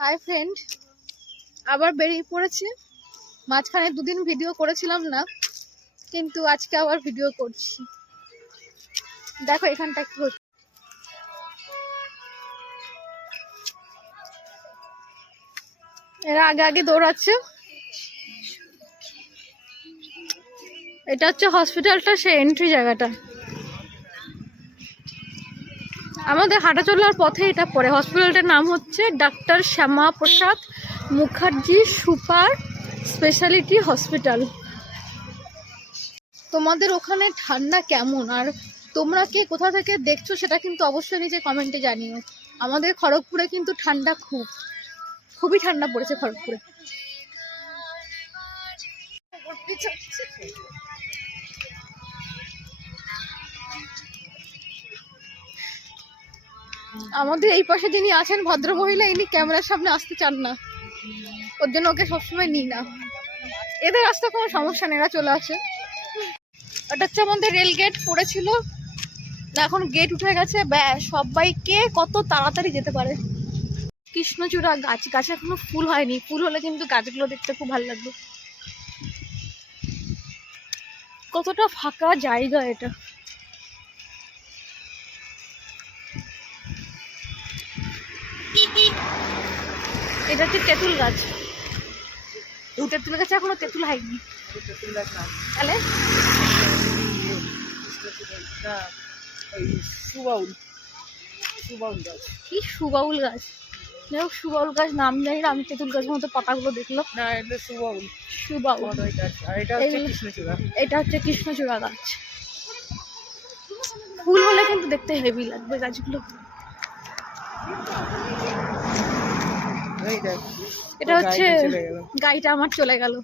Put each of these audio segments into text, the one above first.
Hi friend আবার বেরিয়ে পড়েছে। মাঝখানে দুদিন ভিডিও করেছিলাম না, কিন্তু আজকে আবার ভিডিও করছি। দেখো এখানটা কি হচ্ছে। এরা আগে আগে দৌড়াচ্ছে। এটা হচ্ছে হসপিটালটা সে এন্ট্রি জায়গাটা। আমাদের হাঁটা চলার পথে এটা পড়ে। হসপিটালটার নাম হচ্ছে doctor Shyama Prasad Mukherjee super speciality hospital. তোমাদের ওখানে ঠান্ডা কেমন? আর তোমরা কে কোথা থেকে দেখছ সেটা কিন্তু অবশ্যই নিচে কমেন্টে জানিও। আমাদের খড়গপুরে কিন্তু ঠান্ডা খুব, খুবই ঠান্ডা পড়েছে খড়গপুরে। আমাদের এই পাশে যিনি আছেন ভদ্র মহিলা ইনি ক্যামেরার সামনে আসতে চান না। ওর জন্য ওকে সবসময় নিই না। এদের আসতে কোনো সমস্যা নেই চলে আসে। ওটা হচ্ছে আমাদের রেল গেট, পড়েছিল। এখন গেট উঠে গেছে। ব্যাস সবাইকে কত তাড়াতাড়ি যেতে পারে। কৃষ্ণচূড়া গাছ, গাছে এখনও ফুল হয়নি। ফুল হলে কিন্তু গাছগুলো দেখতে খুব ভালো লাগবে। কতটা ফাঁকা জায়গা এটা। এটা হচ্ছে তেঁতুল গাছ। তেঁতুল গাছে এখনও তেঁতুল হয়নি। তাহলে? সুবাউল। সুবাউল গাছ। কি সুবাউল গাছ? যাই হোক সুবাউল গাছ নাম জানি না আমি তেঁতুল গাছের মতো পাতাগুলো দেখলাম। না এটা সুবাউল। সুবাউল। এটা হচ্ছে কৃষ্ণচূড়া। এটা হচ্ছে কৃষ্ণচূড়া গাছ। ফুল হলে কিন্তু দেখতে হেভি লাগবে গাছগুলো। এটা হচ্ছে গাড়িটা আমার চলে গেল।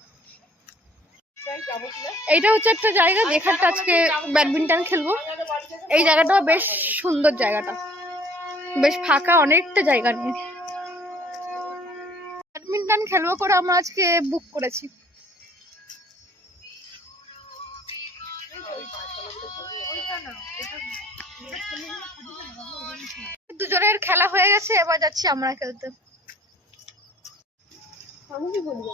এইটা হচ্ছে একটা জায়গা যেখানটা আজকে ব্যাডমিন্টন খেলব। এই জায়গাটা বেশ সুন্দর জায়গাটা। বেশ ফাঁকা অনেকটা জায়গা নিয়ে। ব্যাডমিন্টন খেলব করে আমরা আজকে বুক করেছি। দুজনের খেলা হয়ে গেছে এবার যাচ্ছি আমরা খেলতে। আমি কি বলব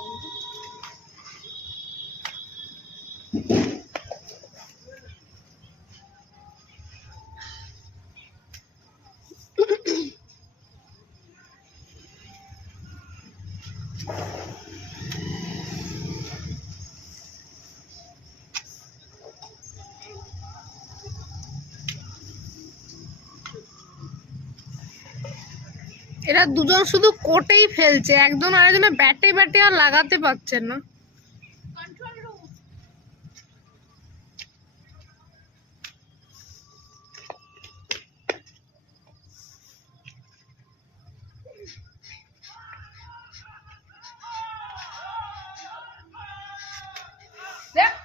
এরা দুজন শুধু কোটেই ফেলছে একজন আরেকজনের ব্যাটে ব্যাটে আর লাগাতে পারছে না। চিন্তা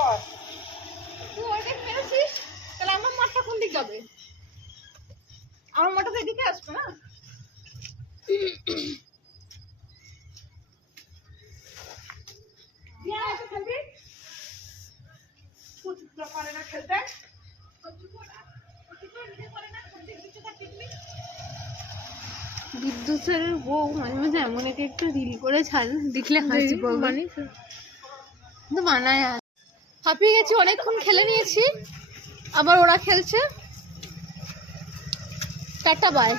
কর। তুই ওইদিক মেরেছিস তাহলে আমার মাঠটা কোন দিক যাবে? আমার মাঠটা তো এদিকে আসবে না? পারে খেলতে। বিদ্যুতের বউ মাঝে মাঝে এমন একে একটু রিল করে ছাড় দেখলে হাসি পাবে। কিন্তু মানায় আর হাঁপিয়ে গেছি অনেকক্ষণ খেলে নিয়েছি। আবার ওরা খেলছে। Tata bye